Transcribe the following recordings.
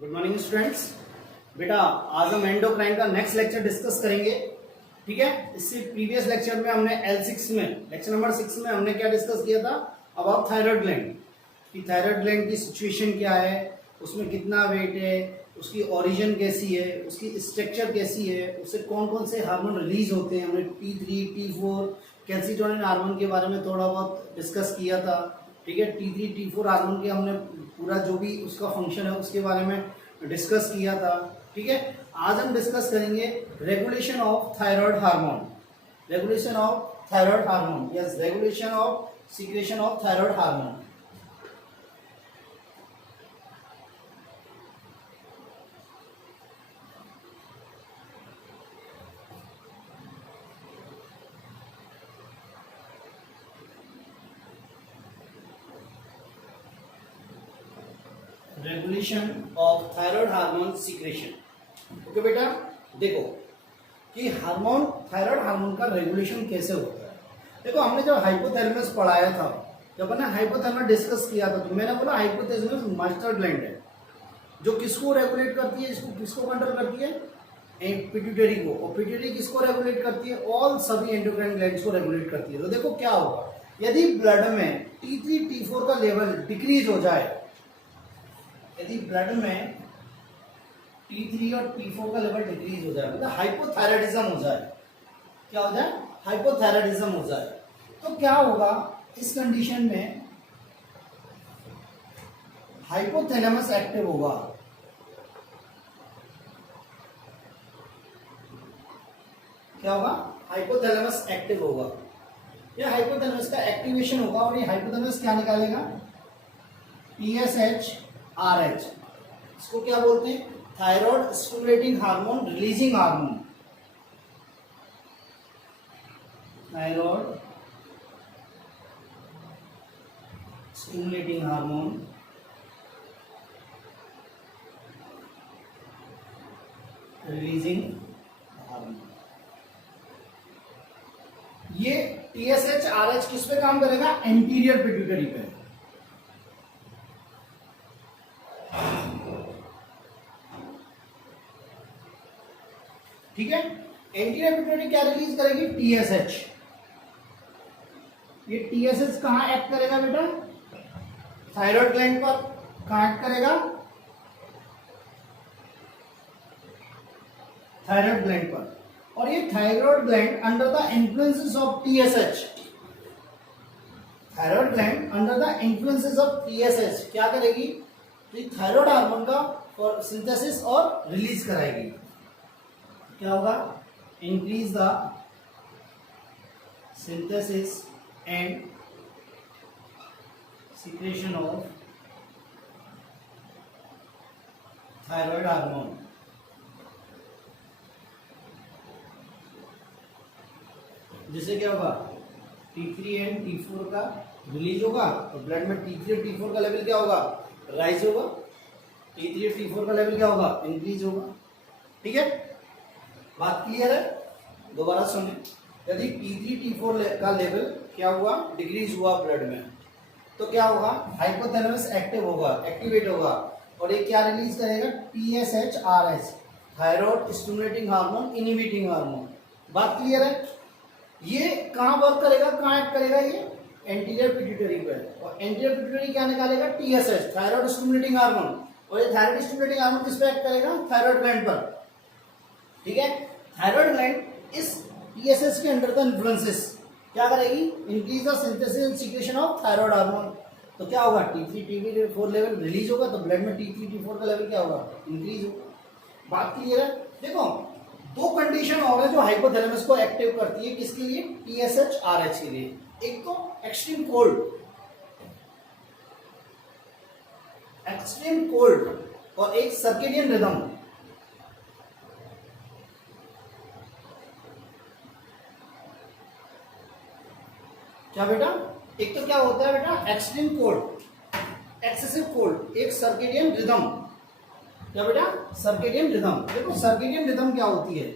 Good morning students. बेटा आज हम एंडोक्राइन का नेक्स्ट लेक्चर डिस्कस करेंगे। ठीक है, इससे प्रीवियस लेक्चर में हमने L6 में लेक्चर नंबर 6 में हमने क्या डिस्कस किया था अबाउट थायराइड ग्लैंड कि थायराइड ग्लैंड की सिचुएशन क्या है, उसमें कितना वेट है, उसकी ओरिजिन कैसी है, उसकी स्ट्रक्चर कैसी है, उससे कौन कौन से हार्मोन रिलीज होते हैं। हमने T3 T4 कैल्सिटोनिन हार्मोन के बारे में थोड़ा बहुत डिस्कस किया था। ठीक है, T3 T4 हार्मोन के हमने पूरा जो भी उसका फंक्शन है उसके बारे में डिस्कस किया था। ठीक है, आज हम डिस्कस करेंगे regulation of thyroid hormone, regulation of thyroid hormone, yes regulation of secretion of thyroid hormone. Regulation of thyroid hormone secretion. Okay बेटा, देखो कि हार्मोन थायराइड हार्मोन का रेगुलेशन कैसे होता है। देखो हमने जब हाइपोथैलेमस पढ़ाया था, जब हमने हाइपोथैलेमस डिस्कस किया था तो मैंने बोला हाइपोथैलेमस मास्टर ग्लैंड है जो किसको रेगुलेट करती है, इसको किसको कंट्रोल करती है, पिट्यूटरी को। और पिट्यूटरी किसको रेगुलेट करती है, ऑल सभी एंडोक्राइन ग्लैंड्स को रेगुलेट करती है। तो देखो क्या होगा यदि ब्लड में T3 T4 का लेवल डिक्रीज हो जाए, यदि ब्लड में T3 और T4 का लेवल डिक्रीज हो जाए, मतलब हाइपोथायराइडिज्म हो जाए, क्या हो जाए, हाइपोथायराइडिज्म हो जाए, तो क्या होगा इस कंडीशन में हाइपोथैलेमस एक्टिव होगा। क्या होगा, हाइपोथैलेमस एक्टिव होगा, यह हाइपोथैलेमस का एक्टिवेशन होगा और ये हाइपोथैलेमस क्या निकालेगा, TSH RH, इसको क्या बोलते हैं, thyroid stimulating hormone releasing hormone, thyroid stimulating hormone releasing hormone. ये TSH RH किस पे काम करेगा, एंटीरियर पिट्यूटरी पे। ठीक है, एंटीरियर पिट्यूटरी क्या रिलीज करेगी, TSH। ये TSH कहां एक्ट करेगा बेटा, थायराइड ग्लैंड पर। कहां एक्ट करेगा, थायराइड ग्लैंड पर। और ये thyroid gland under the influences of TSH, thyroid gland under the influences of TSH क्या करेगी, तो थायराइड हार्मोन का सिंथेसिस और रिलीज कराएगी। क्या होगा, increase the synthesis and secretion of thyroid hormone. जिससे क्या होगा, T3 एंड T4 का रिलीज होगा और ब्लड में T3 और T4 का लेवल क्या होगा, राइज होगा। T3 और T4 का लेवल क्या होगा, इंक्रीज होगा। ठीक है, बात क्लियर है, दोबारा सुने। यदि T3 T4 का लेवल क्या हुआ, डिक्रीज हुआ ब्लड में, तो क्या होगा, हाइपोथैलेमस एक्टिव होगा, एक्टिवेट होगा और ये क्या रिलीज करेगा, TSH RH, thyroid stimulating hormone inhibiting hormone. बात क्लियर है। ये कहां वर्क करेगा, कहां एक्ट करेगा, ये एंटीरियर पिट्यूटरी पर। और एंटीरियर पिट्यूटरी क्या निकालेगा, TSH, थायराइड स्टिमुलेटिंग हार्मोन। और ये थायराइड स्टिमुलेटिंग हार्मोन किस पे एक्ट करेगा, थायराइड ग्लैंड पर। ठीक है, थायराइड ग्लैंड इस TSH के अंडर द इन्फ्लुएंसेस क्या करेगी, increase the synthesis and secretion of thyroid hormone. तो क्या होगा, T3 T4 लेवल रिलीज होगा तो ब्लड में T3 T4 का लेवल क्या होगा, इंक्रीज होगा। बात क्लियर है। देखो दो कंडीशन और है जो हाइपोथैलेमस को एक्टिव करती है, किसके लिए, TSH RH के लिए। एक तो एक्सट्रीम कोल्ड, एक्सट्रीम कोल्ड, और एक सर्केडियन रिदम। क्या बेटा, एक तो क्या होता है बेटा, एक्सट्रीम कोल्ड, एक्सेसिव कोल्ड, एक सर्केडियन रिदम। क्या बेटा, सर्केडियन रिदम। देखो सर्केडियन रिदम क्या होती है,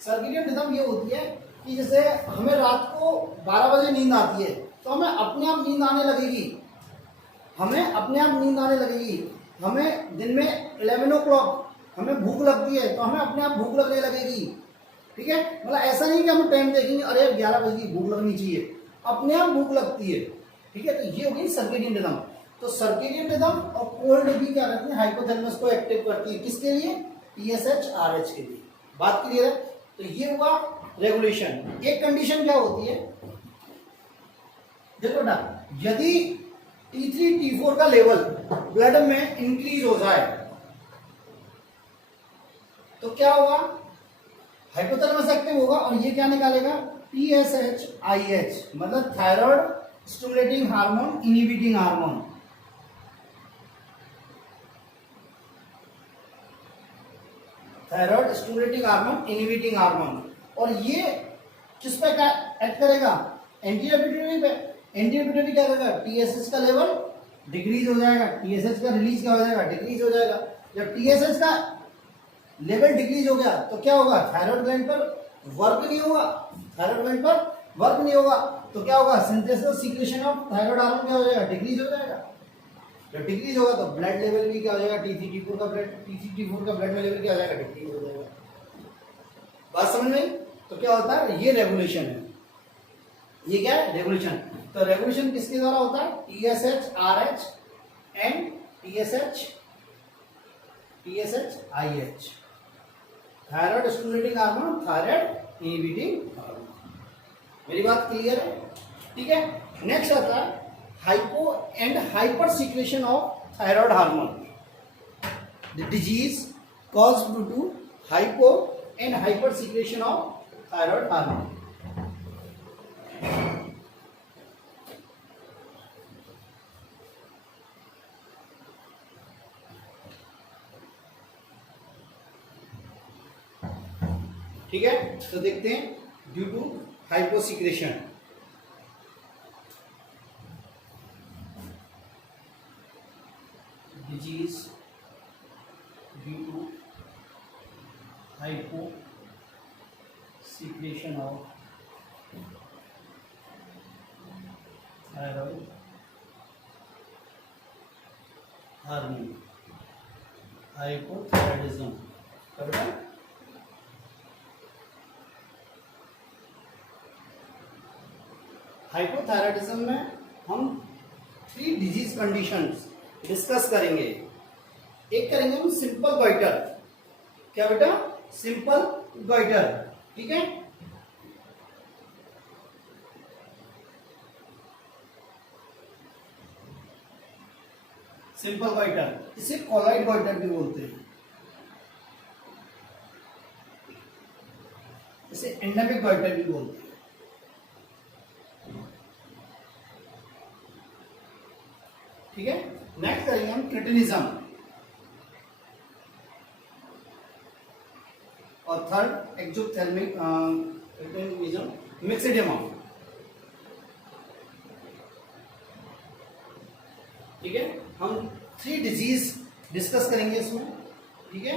सर्केडियन रिदम ये होती है कि जैसे हमें रात को 12 बजे नींद आती है तो हमें अपने आप नींद आने लगेगी, हमें अपने आप नींद आने लगेगी। हमें दिन में 11 o'clock हमें भूख लगती है तो हमें अपने आप भूख लगने लगेगी, ठीक है। मतलब ऐसा नहीं कि हम टाइम देखेंगे अरे 11 बजे की भूख लगनी चाहिए, अपने आप भूख लगती है, ठीक है। तो ये हो गई सर्केडियन रिदम। तो सर्केडियन रिदम और कोल्ड भी क्या करती है, हाइपोथैलेमस को एक्टिव करती है, किसके लिए, TSH RH के लिए। बात क्लियर है। तो ये हुआ रेगुलेशन। एक कंडीशन क्या होती है, देखो ना, यदि T3 T4 का लेवल ब्लड में इंक्रीज हो जाए तो क्या होगा, हाइपोथैलेमस एक्टिव होगा और ये क्या निकालेगा, TSH-IH, मतलब thyroid stimulating hormone inhibiting hormone. Thyroid stimulating hormone inhibiting hormone. और ये किस पे एक्ट करेगा, एंटी पिट्यूटरी पे। एंटी पिट्यूटरी क्या करेगा, TSH का लेवल डिक्रीज हो जाएगा, TSH का रिलीज क्या हो जाएगा, डिक्रीज हो जाएगा। जब TSH का लेवल डिक्रीज हो गया तो क्या होगा, थायराइड ग्लैंड पर वर्क नहीं होगा, थायराइड ग्लैंड पर वर्क नहीं होगा तो क्या होगा, synthesis secretion of thyroid hormone क्या हो जाएगा, डिक्रीज हो जाएगा। जब डिक्रीज होगा तो ब्लड लेवल भी क्या हो जाएगा, T3 T4 का ब्लड लेवल क्या हो जाएगा, डिक्रीज हो जाएगा। बात समझ में। तो क्या होता है, ये रेगुलेशन है, ये क्या है, रेगुलेशन। तो रेगुलेशन किसके द्वारा होता है, TSH-RH and TSH-IH, thyroid stimulating hormone, thyroid inhibiting hormone. मेरी बात क्लियर है, ठीक है। नेक्स्ट आता है hypo and hyper secretion of thyroid hormone. The disease caused due to hypo and hyper secretion of thyroid hormone. ठीक है, तो देखते हैं due to hyposecretion. Disease due to hyposecretion of thyroid hormone, hypothyroidism. Hypothyroidism में हम 3 disease conditions discuss करेंगे। एक करेंगे हम सिंपल गॉइटर। क्या बेटा, सिंपल गॉइटर, ठीक है। सिंपल गॉइटर, इसे कॉलॉइड गॉइटर भी बोलते हैं, इसे एंडेमिक गॉइटर भी बोलते हैं। ठीक है, नेक्स्ट करेंगे हम क्रिटिनिज्म और थर्ड एक्सोथर्मिक क्रिटिनिज्म, मिक्सेडियम। ठीक है, हम 3 डिजीज डिस्कस करेंगे इसमें, ठीक है।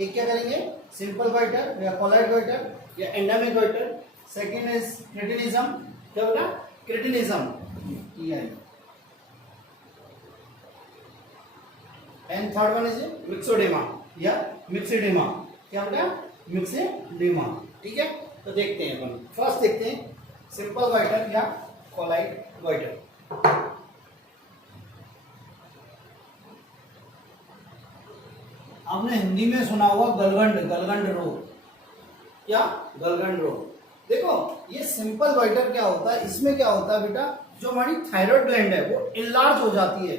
एक क्या करेंगे, सिंपल गॉइटर या कॉलॉइड गॉइटर या endemic goitre. Second is cretinism. क्या बोला, cretinism, and third one is myxoedema या मिक्सेडेमा। क्या होता है, मिक्सेडेमा, ठीक है। तो देखते हैं अपन, फर्स्ट देखते हैं सिंपल गॉइटर या कॉलॉइड गॉइटर। आपने हिंदी में सुना होगा गलगंड रोग या गलगंड रोग। देखो, ये सिंपल गॉइटर क्या होता है, इसमें क्या होता है बेटा, जो हमारी थायराइड ग्लैंड है वो इनलार्ज हो जाती है।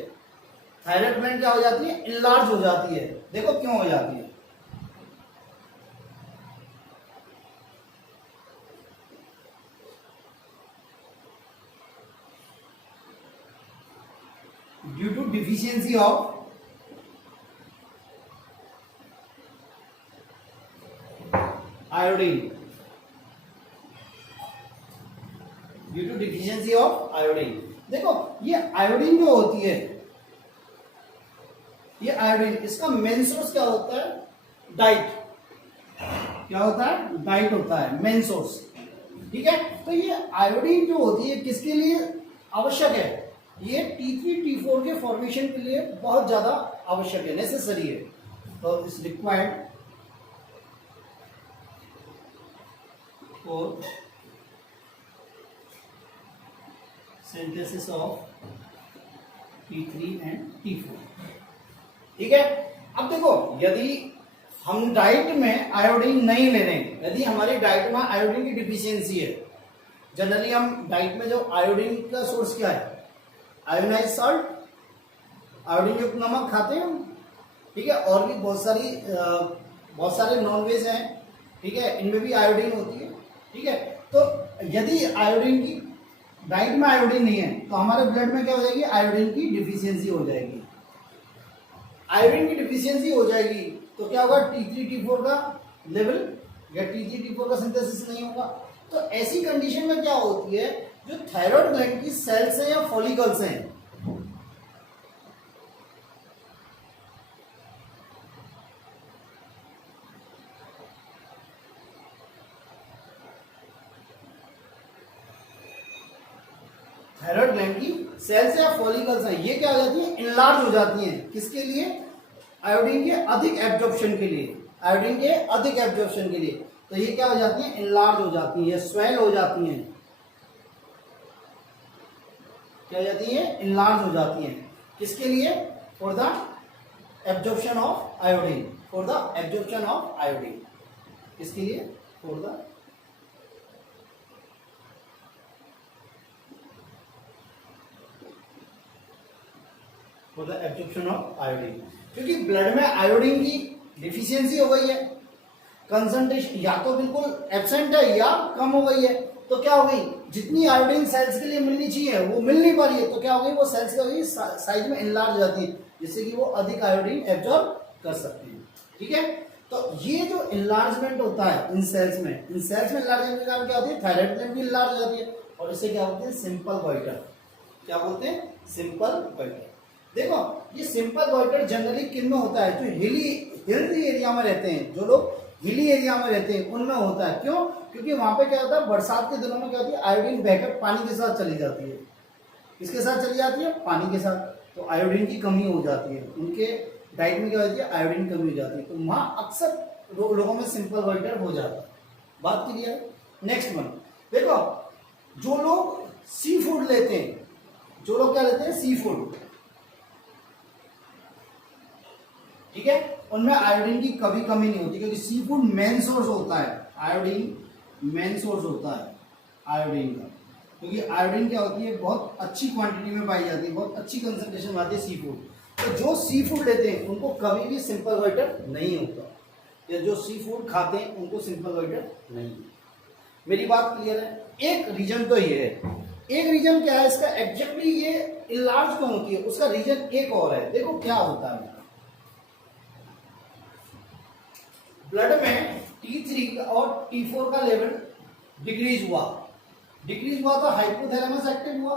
थायराइड ग्लैंड क्या हो जाती है, इनलार्ज हो जाती है। देखो क्यों हो जाती है, due to deficiency of iodine, due to deficiency of iodine. देखो, ये आयोडीन जो होती है, ये आयोडीन, इसका मेन सोर्स क्या होता है, डाइट। क्या होता है, डाइट होता है मेन सोर्स, ठीक है। तो ये आयोडीन जो होती है किसके लिए आवश्यक है, ये T3 T4 के फॉर्मेशन के लिए बहुत ज्यादा आवश्यक है, नेसेसरी है। तो इस required for synthesis of T3 and T4। ठीक है। अब देखो, यदि हम डाइट में आयोडीन नहीं ले रहे हैं, यदि हमारी डाइट में आयोडीन की डिफिशियंसी है, जनरली हम डाइट में जो आयोडीन का सोर्स क्या है, आयोनाइज सॉल्ट, आयोडीन युक्त नमक खाते हैं हम। ठीक है। और भी बहुत सारे नॉन वेज हैं, ठीक है, इनमें भी आयोडीन होती है। ठीक है। तो यदि आयोडीन की डाइट में आयोडीन नहीं है तो हमारे ब्लड में क्या हो जाएगी, आयोडीन की डिफिशियंसी हो जाएगी। आयोडीन की डिफिशियंसी हो जाएगी तो क्या होगा, T3 T4 का लेवल या T3 T4 का सिंथेसिस नहीं होगा। तो ऐसी कंडीशन में क्या होती है, जो थायराइड ग्लैंड की सेल्स हैं या फॉलिकल्स हैं, थायराइड ग्लैंड की सेल्स या फॉलिकल्स हैं, ये क्या हो जाती है, इनलार्ज हो जाती हैं। किसके लिए, आयोडीन के अधिक एब्जॉर्प्शन के लिए, आयोडीन के अधिक एब्जॉर्प्शन के लिए। तो ये क्या हो जाती है, इनलार्ज हो जाती है, स्वेल हो जाती हैं। क्या हो जाती है, इनलार्ज हो जाती हैं। किसके लिए, for the absorption of iodine, for the absorption of iodine. किसके लिए, for the absorption of iodine. क्योंकि ब्लड में आयोडीन की डिफिशियंसी हो गई है, कंसंट्रेशन या तो बिल्कुल एब्सेंट है या कम हो गई है। तो क्या हो गई, जितनी आयोडीन सेल्स के लिए मिलनी चाहिए वो मिल नहीं पा रही है। तो क्या हो गई, वो सेल्स क्या हो गई, साइज में इनलार्ज हो जाती है, जिससे कि वो अधिक आयोडीन एब्जॉर्ब कर सकते हैं। ठीक है। तो ये जो इनलार्जमेंट होता है इन सेल्स में इनलार्जमेंट के कारण क्या होती है, थायराइड ग्लैंड भी इनलार्ज हो जाती है, और इसे क्या बोलते हैं, सिंपल गोइटर। क्या बोलते हैं, सिंपल गोइटर। देखो, ये सिंपल गोइटर जनरली किन में होता है, जो हिली एरिया में रहते हैं, जो लोग हिली एरिया में रहते हैं उनमें होता है। क्यों, क्योंकि वहां पे क्या होता है, बरसात के दिनों में क्या होती है, आयोडीन बहकर पानी के साथ चली जाती है। किसके साथ चली जाती है, पानी के साथ। तो आयोडीन की कमी हो जाती है, उनके डाइट में क्या होती है, आयोडीन कमी हो जाती है। तो वहां अक्सर लोगों में सिंपल गोइटर हो जाता है। बात क्लियर। नेक्स्ट वन देखो, जो लोग सी फूड लेते हैं, जो लोग क्या लेते हैं, सी फूड, ठीक है, उनमें आयोडीन की कभी कमी नहीं होती, क्योंकि सी फूड मेन सोर्स होता है, आयोडीन मेन सोर्स होता है आयोडीन का। क्योंकि आयोडीन क्या होती है, बहुत अच्छी क्वांटिटी में पाई जाती है, बहुत अच्छी कंसंट्रेशन में आती है सी फूड। तो जो सी फूड लेते हैं उनको कभी भी सिंपल गोइटर नहीं होता, या जो सी फूड खाते हैं उनको सिंपल गोइटर नहीं। मेरी बात क्लियर है। एक रीजन तो ये है, एक रीजन क्या है इसका, एग्जैक्टली ये इलाज क्यों होती है, उसका रीजन एक और है। देखो क्या होता है, ब्लड में T3 और T4 का लेवल डिक्रीज हुआ तो हाइपोथैलेमस एक्टिव हुआ,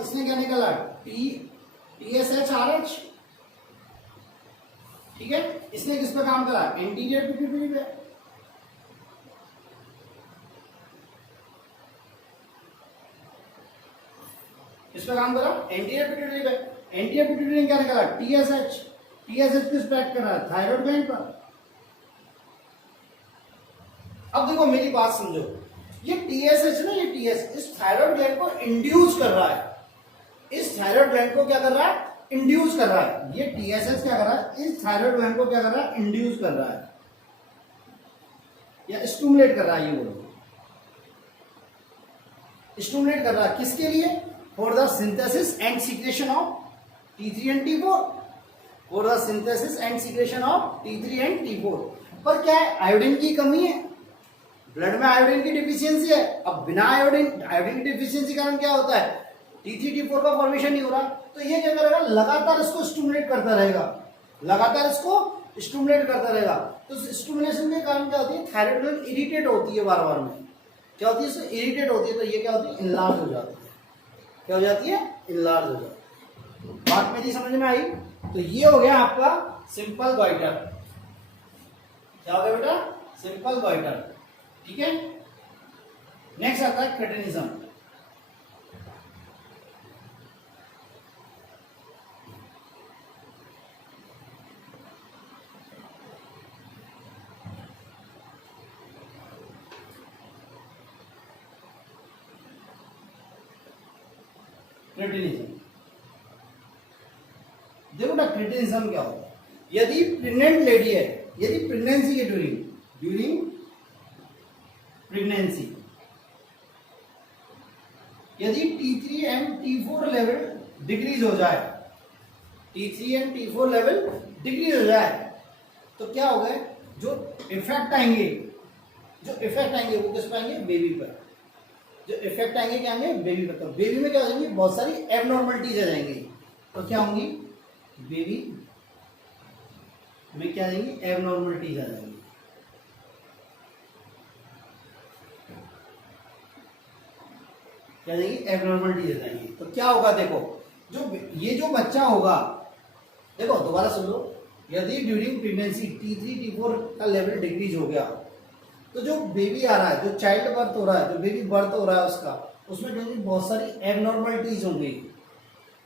इसने क्या निकाला, TSH-RH। ठीक है। इसने किस पे काम करा, एंटीरियर पिट्यूटरी पे। किस पे काम करा, एंटीरियर पिट्यूटरी पे। एंटीरियर पिट्यूटरी ने क्या निकाला, TSH किस पे एक्ट कर रहा है, थायराइड ग्लैंड पर। अब देखो मेरी बात समझो, ये TSH ना, ये TS इस थायराइड ग्लैंड को इंड्यूस कर रहा है, इस थायराइड ग्लैंड को क्या कर रहा है, इंड्यूस कर रहा है। ये TSH क्या कर रहा है, इस थायराइड ग्लैंड को क्या कर रहा है, इंड्यूस कर रहा है या स्टिमुलेट कर रहा है। ये बोलो, स्टिमुलेट कर रहा है किसके लिए, for the synthesis and secretion of T3 and T4, for the synthesis and secretion of T3 and T4। पर क्या है, आयोडीन की कमी है, ब्लड में आयोडीन की डिफिशियंसी है। अब बिना आयोडीन की डिफिशियंसी कारण क्या होता है, T3 T4 का फॉर्मेशन नहीं हो रहा। तो ये क्या करेगा, लगातार इसको स्टिमुलेट करता रहेगा, तो स्टिमुलेशन के कारण क्या होती है, थायराइड ग्लैंड इरिटेट होती है, बार बार में क्या होती है, इससे इरिटेट होती है। तो ये क्या होती है, इनलार्ज हो जाती है। क्या हो जाती है, इनलार्ज हो जाती है। बात मेरी समझ में आई। तो ये हो गया आपका सिंपल गोइटर। क्या हो गया बेटा, सिंपल गोइटर। ठीक है। नेक्स्ट आता है क्रेटिनिज्म। क्रेटिनिज्म देखो ना, क्रेटिनिज्म क्या होता है? यदि प्रेग्नेंट लेडी है, यदि प्रेगनेंसी के ड्यूरिंग प्रेगनेंसी यदि T3 and T4 level decrease हो जाए, T3 and T4 level decrease हो जाए, तो क्या होगा? जो इफेक्ट आएंगे वो किस पर आएंगे? बेबी पर। जो इफेक्ट आएंगे क्या आएंगे? बेबी पर। तो बेबी में क्या हो जाएंगी? बहुत सारी एबनॉर्मलिटीज आ जाएंगी। तो क्या होंगी? बेबी में क्या आ जाएंगी? एबनॉर्मलिटीज आ जाएंगी। क्या जाएगी? एबनॉर्मलिटीज आ जाएंगी। तो क्या होगा? देखो, जो बच्चा होगा, देखो दोबारा सुन लो, यदि ड्यूरिंग प्रेगनेंसी T3 T4 का लेवल डिक्रीज हो गया, तो जो बेबी आ रहा है, जो चाइल्ड बर्थ हो रहा है, जो बेबी बर्थ हो रहा है उसका, उसमें जो बहुत सारी एबनॉर्मलिटीज होंगी,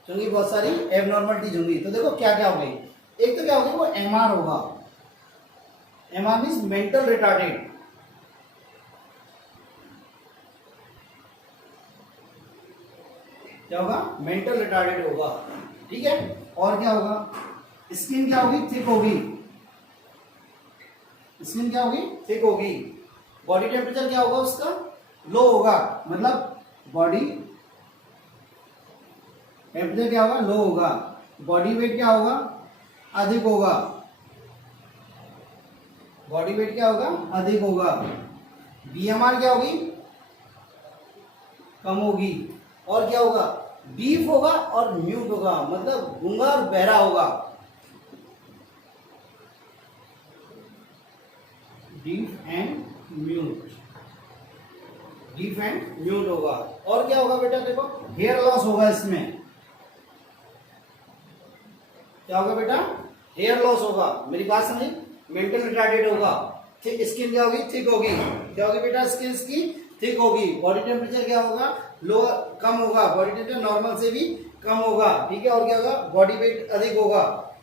बहुत सारी एबनॉर्मलिटीज होंगी। तो देखो क्या क्या होगी? एक तो क्या होगी? वो MR होगा। MR means mental retarded. क्या होगा? मेंटल रिटार्डेड होगा। ठीक है। और क्या होगा? स्किन क्या होगी? थिक होगी। स्किन क्या होगी? थिक होगी। बॉडी टेम्परेचर क्या होगा उसका? लो होगा। मतलब बॉडी टेम्परेचर क्या होगा? लो होगा। बॉडी वेट क्या होगा? अधिक होगा। बॉडी वेट क्या होगा? अधिक होगा। BMR क्या होगी? कम होगी। और क्या होगा? डीफ होगा और म्यूट होगा, मतलब गूंगा और बहरा होगा। Deaf and mute, deaf and mute होगा। और क्या होगा बेटा? देखो, हेयर लॉस होगा इसमें। क्या होगा बेटा? हेयर लॉस होगा। मेरी बात समझी? मेंटल रिटार्डेड होगा। ठीक। स्किन क्या होगी? थिक होगी। क्या होगी बेटा? स्किन की थिक होगी। बॉडी टेम्परेचर क्या होगा? लो, कम होगा। बॉडी टेम्परेचर नॉर्मल से भी कम होगा। ठीक है। और क्या होगा? बॉडी वेट अधिक होगा।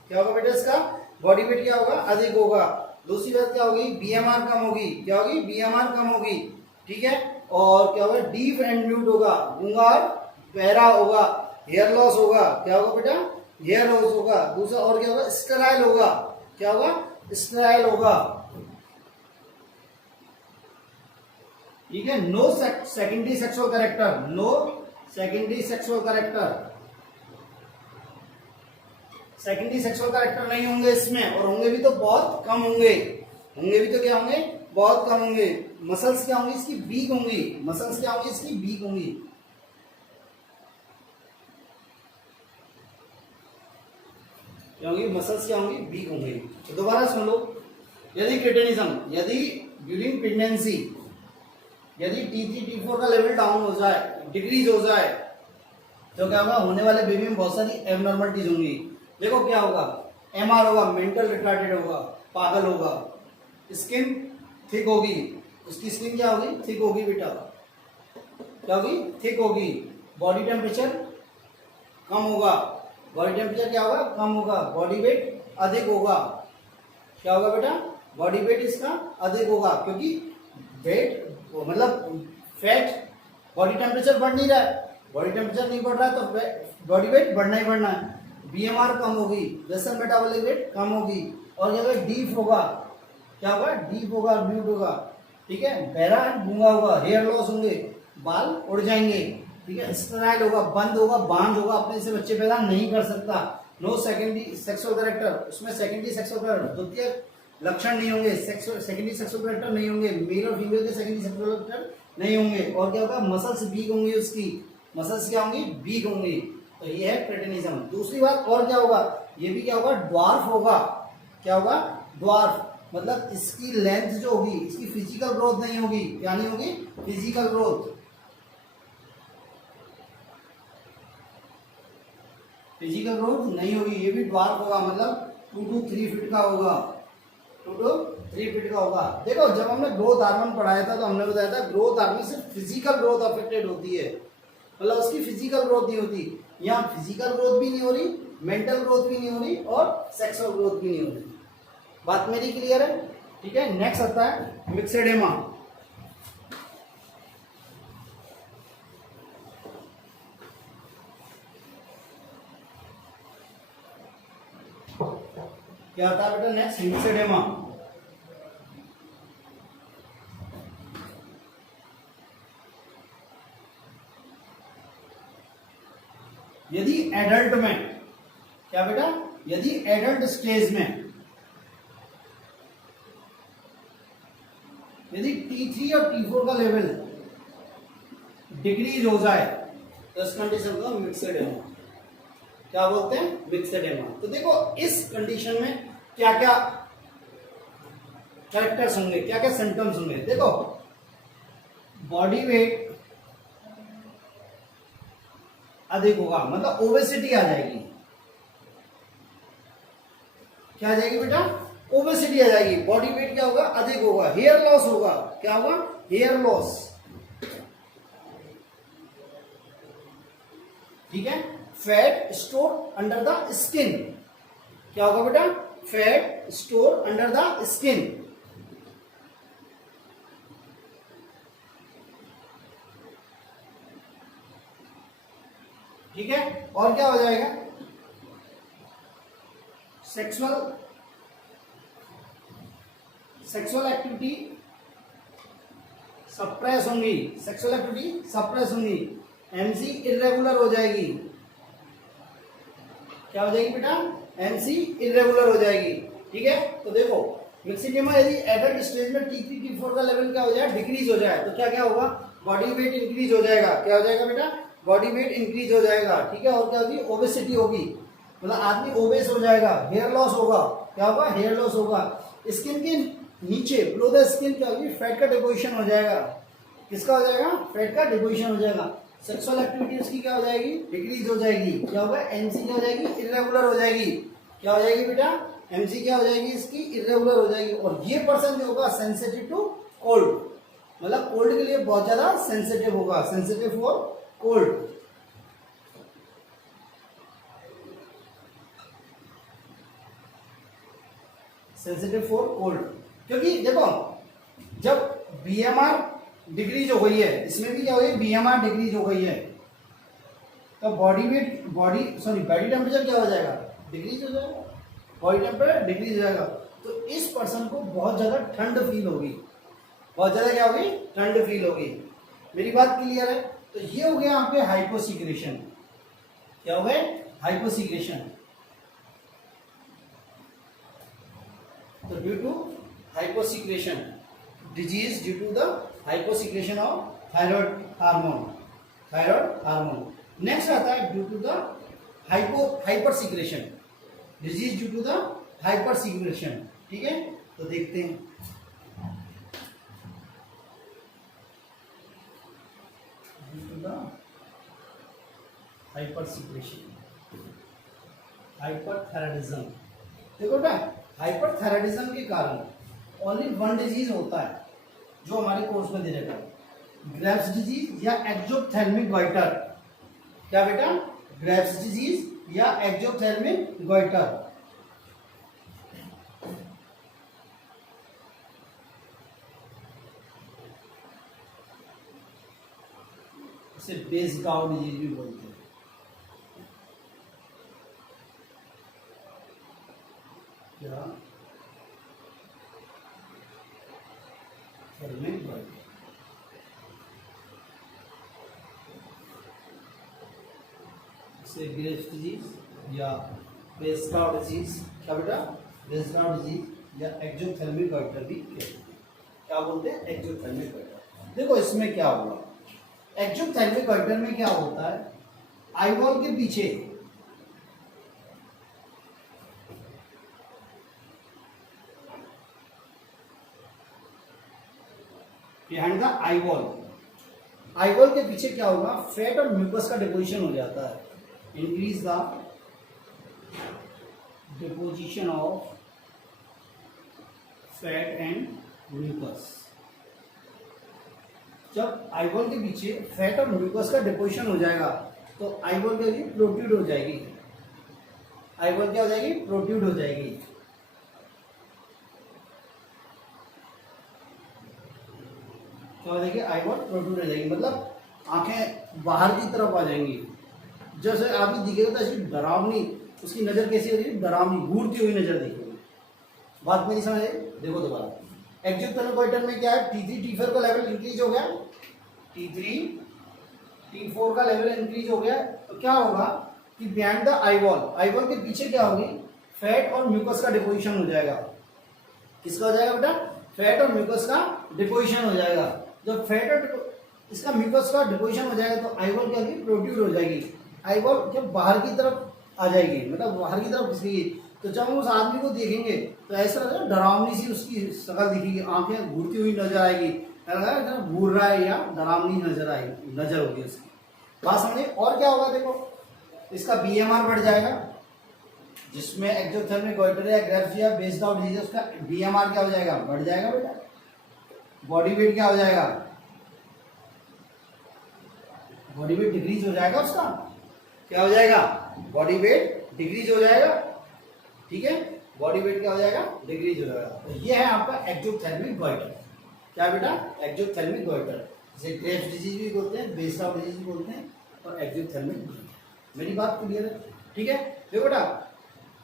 क्या होगा बेटा इसका? बॉडी वेट क्या होगा? अधिक होगा। दूसरी बात क्या होगी? BMR कम होगी। क्या होगी? BMR कम होगी। ठीक है। और क्या होगा? डीफ एंड म्यूट होगा, गूंगा और बहरा होगा। हेयर लॉस होगा। क्या होगा बेटा? हेयर लॉस होगा। दूसरा और क्या होगा? स्टेराइल होगा। क्या होगा? स्टेराइल होगा। ठीक है। No secondary sexual character, no secondary sexual character, secondary sexual character नहीं होंगे इसमें, और होंगे भी तो बहुत कम होंगे। होंगे भी तो क्या होंगे? बहुत कम होंगे। मसल्स क्या होंगी इसकी? वीक होंगी। मसल्स क्या होंगी इसकी? वीक होंगी। क्या होंगी? मसल्स क्या होंगी? वीक होंगी। तो दोबारा सुन लो, यदि क्रेटिनिज्म, यदि ड्यूरिंग प्रेगनेंसी यदि T3 T4 का लेवल डाउन हो जाए, डिक्रीज हो जाए, तो क्या होगा? होने वाले बेबी में बहुत सारी एबनॉर्मलिटीज होंगी। देखो क्या होगा? MR होगा, मेंटल रिटार्डेड होगा, पागल होगा। स्किन थिक होगी। उसकी स्किन क्या होगी? थिक होगी बेटा। क्या होगी? थिक होगी। बॉडी टेम्परेचर कम होगा। बॉडी टेम्परेचर क्या होगा? कम होगा। बॉडी वेट अधिक होगा। क्या होगा बेटा? बॉडी वेट इसका अधिक होगा, क्योंकि वेट मतलब फैट, बॉडी टेम्परेचर बढ़ नहीं रहा है, बॉडी टेम्परेचर नहीं बढ़ रहा है, तो बॉडी वेट बढ़ना ही बढ़ना है। BMR कम होगी, बेसल मेटाबॉलिक रेट कम होगी। और क्या होगा? डीप होगा। क्या होगा? डीप होगा, म्यूट होगा। ठीक है। बहरा एंड गूंगा होगा। हेयर लॉस होंगे, बाल उड़ जाएंगे। ठीक है। स्टेराइल होगा, बंद होगा, बांझ होगा, अपने से बच्चे पैदा नहीं कर सकता। नो सेकेंडरी सेक्सुअल कैरेक्टर, उसमें सेकेंडरी सेक्सुअल कैरेक्टर, द्वितीय लक्षण नहीं होंगे, सेकेंडरी सेक्सुअल कैरेक्टर नहीं होंगे, मेल और फीमेल के सेकेंडरी सेक्सुअल कैरेक्टर नहीं होंगे। और क्या होगा? मसल्स वीक होंगी। उसकी मसल्स क्या होंगी? वीक होंगी। तो ये है क्रेटिनिज्म। दूसरी बात और क्या होगा? ये भी क्या होगा? ड्वार्फ होगा। क्या होगा? ड्वार्फ, मतलब इसकी लेंथ जो होगी, इसकी फिजिकल ग्रोथ नहीं होगी। क्या नहीं होगी? फिजिकल ग्रोथ, फिजिकल ग्रोथ नहीं होगी। ये भी ड्वार्फ होगा, मतलब 2 to 3 फीट का होगा। 2 to 3 फीट का होगा। देखो जब हमने ग्रोथ हार्मोन पढ़ाया था तो हमने बताया था ग्रोथ हार्मोन सिर्फ फिजिकल ग्रोथ अफेक्टेड होती है, मतलब उसकी फिजिकल ग्रोथ नहीं होती। यहाँ फिजिकल ग्रोथ भी नहीं हो रही, मेंटल ग्रोथ भी नहीं हो रही और सेक्सुअल ग्रोथ भी नहीं हो रही। बात मेरी क्लियर है? ठीक है। नेक्स्ट आता है मिक्सेडेमा। क्या आता है बेटा नेक्स्ट? मिक्सेडेमा। यदि एडल्ट में, क्या बेटा, यदि एडल्ट स्टेज में यदि T3 और T4 का लेवल डिक्रीज हो जाए तो इस कंडीशन को मिक्सेडेमा क्या बोलते हैं? मिक्सेडेमा। तो देखो इस कंडीशन में क्या क्या कैरेक्टर्स होंगे, क्या क्या सिम्टम्स होंगे। देखो बॉडी वेट अधिक होगा, मतलब ओबेसिटी आ जाएगी। क्या आ जाएगी बेटा? ओबेसिटी आ जाएगी। बॉडी वेट क्या होगा? अधिक होगा। हेयर लॉस होगा। क्या होगा? Hair loss. ठीक है। Fat store under the skin. क्या होगा बेटा? Fat store under the skin. ठीक है। और क्या हो जाएगा? सेक्सुअल एक्टिविटी सप्रेस होंगी। सेक्सुअल एक्टिविटी सप्रेस होंगी। एमसी इरेगुलर हो जाएगी। क्या हो जाएगी बेटा? एमसी इरेगुलर हो जाएगी। ठीक है। तो देखो मिक्सेडेमा यदि एडल्ट स्टेज में T3 T4 का लेवल क्या हो जाए? डिक्रीज हो जाए तो क्या क्या होगा? बॉडी वेट इंक्रीज हो जाएगा। क्या हो जाएगा बेटा? बॉडी वेट इंक्रीज हो जाएगा। ठीक है। और क्या होगी? ओबेसिटी होगी, मतलब आदमी ओबेस हो जाएगा। हेयर लॉस होगा। क्या होगा? हेयर लॉस होगा। स्किन के नीचे बिलो द स्किन क्या होगी? फैट का डिपोजिशन हो जाएगा। किसका हो जाएगा? फैट का डिपोजिशन हो जाएगा। सेक्सुअल एक्टिविटी उसकी क्या हो जाएगी? डिक्रीज हो जाएगी। क्या होगा? एमसी क्या हो जाएगी? इरेगुलर हो जाएगी। क्या हो जाएगी बेटा? एमसी क्या हो जाएगी इसकी? इरेगुलर हो जाएगी। और ये पर्सन जो होगा सेंसिटिव टू कोल्ड, मतलब कोल्ड के लिए बहुत ज्यादा सेंसिटिव होगा। Sensitive for cold. Sensitive for cold, क्योंकि देखो जब बीएमआर डिक्रीज हो गई है, इसमें भी क्या हो गई? बीएमआर डिक्रीज हो गई है, तो बॉडी टेम्परेचर क्या हो जाएगा? डिक्रीज हो जाएगा। बॉडी टेम्परेचर डिक्रीज हो जाएगा। तो इस पर्सन को बहुत ज्यादा ठंड फील होगी। बहुत ज्यादा क्या होगी? ठंड फील होगी। मेरी बात क्लियर है? तो ये हो गया यहाँ पे हाइपोसिक्रेशन। क्या हो गया? हाइपोसिक्रेशन। तो due to hyposecretion, disease due to the hyposecretion of thyroid hormone. Next आता है due to the hypersecretion, disease due to the hypersecretion. ठीक है। तो देखते हैं due to the hypersecretion, hyperthyroidism. देखो बेटा हाइपरथायराइडिज्म के कारण ओनली वन डिजीज होता है जो हमारे कोर्स में दे रखा है, ग्रेव्स डिजीज या एक्सोप्थेल्मिक गॉइटर। क्या बेटा? ग्रेव्स डिजीज या एक्सोप्थेल्मिक गॉइटर। इसे बेसगांव डिजीज भी बोलते हैं। क्या? Thermic goitre. ग्रेव्स डिजीज या बेसगांव डिजीज। क्या बेटा? बेसगांव डिजीज या एक्सोप्थेल्मिक गॉइटर भी कहते हैं। क्या बोलते हैं? एक्सोप्थेल्मिक गॉइटर। देखो इसमें क्या हुआ? एक्सोप्थेल्मिक गॉइटर में क्या होता है? आईबॉल के पीछे बिहाइंड द आईबॉल के पीछे क्या होगा? फैट और म्यूकस का डिपोजिशन हो जाता है। Increase the deposition of fat and mucus. जब आई बॉल के पीछे फैट और म्यूकस का डिपोजिशन हो जाएगा तो आई बॉल क्या होगी, प्रोट्रूड हो जाएगी। आई बॉल क्या हो जाएगी, प्रोट्रूड हो जाएगी। क्या हो जाएगी, आई बॉल प्रोट्रूड हो जाएगी, मतलब आंखें बाहर की तरफ आ जाएंगी। जैसे आप ही दिखेगा तो ऐसी डरावनी, उसकी नजर कैसी होगी, डरावनी घूरती हुई नजर दिखेगी। बात मेरी समझ आई? देखो दोबारा, एक्जियोथर्मिक गोइटर में क्या है, T3 T4 का लेवल इंक्रीज हो गया, T3 T4 का लेवल इंक्रीज हो गया, तो क्या होगा कि बिहाइंड द आई बॉल के पीछे क्या होगी, फैट और म्यूकस का डिपोजिशन हो जाएगा। किसका हो जाएगा बेटा, फैट और म्यूकस का डिपोजिशन हो जाएगा। जब फैट और इसका म्यूकस का डिपोजिशन हो जाएगा तो आई बॉल क्या होगी, प्रोट्रूड हो जाएगी। आई बॉल जब बाहर की तरफ आ जाएगी, मतलब बाहर की तरफ खिसकेगी, तो जब हम उस आदमी को देखेंगे तो ऐसा लगेगा डरावनी सी उसकी शक्ल दिखेगी, आंखें घूरती हुई नजर आएगी, लगेगा घूर रहा है या डरावनी नजर होगी उसकी। बात समझे? और क्या होगा, देखो इसका बीएमआर बढ़ जाएगा, जिसमें एक्जियोथर्मिक गोइटर या ग्रेव्स या बेस्ड आउट डिजीज, उसका बीएमआर क्या हो जाएगा, बढ़ जाएगा बेटा। बॉडी वेट क्या हो जाएगा, बॉडी वेट डिक्रीज हो जाएगा उसका। क्या हो जाएगा, बॉडी वेट डिक्रीज हो जाएगा। ठीक है, बॉडी वेट क्या हो जाएगा, डिक्रीज हो जाएगा। तो ये है आपका एक्जियोथर्मिक गोइटर। क्या बेटा, एक्जियोथर्मिक गोइटर, जिसे ग्रेव्स डिजीज भी बोलते हैं, बेस्ड आउट डिजीज भी बोलते हैं, और एक्जियोथर्मिक गोइटर। मेरी बात क्लियर है? ठीक है, देखो बेटा,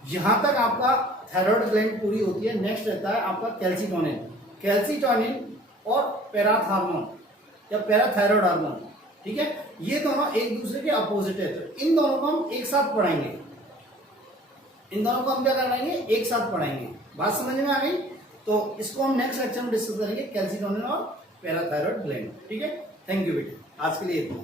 यहां तक आपका थायराइड ग्लैंड पूरी होती है। नेक्स्ट रहता है आपका कैल्सिटोनिन। कैल्सिटोनिन और पैराथार्मोन या पैराथायरॉयड हार्मोन। ठीक है, ये दोनों एक दूसरे के अपोजिट है, तो इन दोनों को हम एक साथ पढ़ाएंगे। इन दोनों को हम क्या कराएंगे, एक साथ पढ़ाएंगे। बात समझ में आ गई? तो इसको हम नेक्स्ट लेक्चर में डिस्कस करेंगे, कैल्सिटोनिन और पैराथायरॉयड ग्लैंड। ठीक है, थैंक यू बेटा, आज के लिए इतना।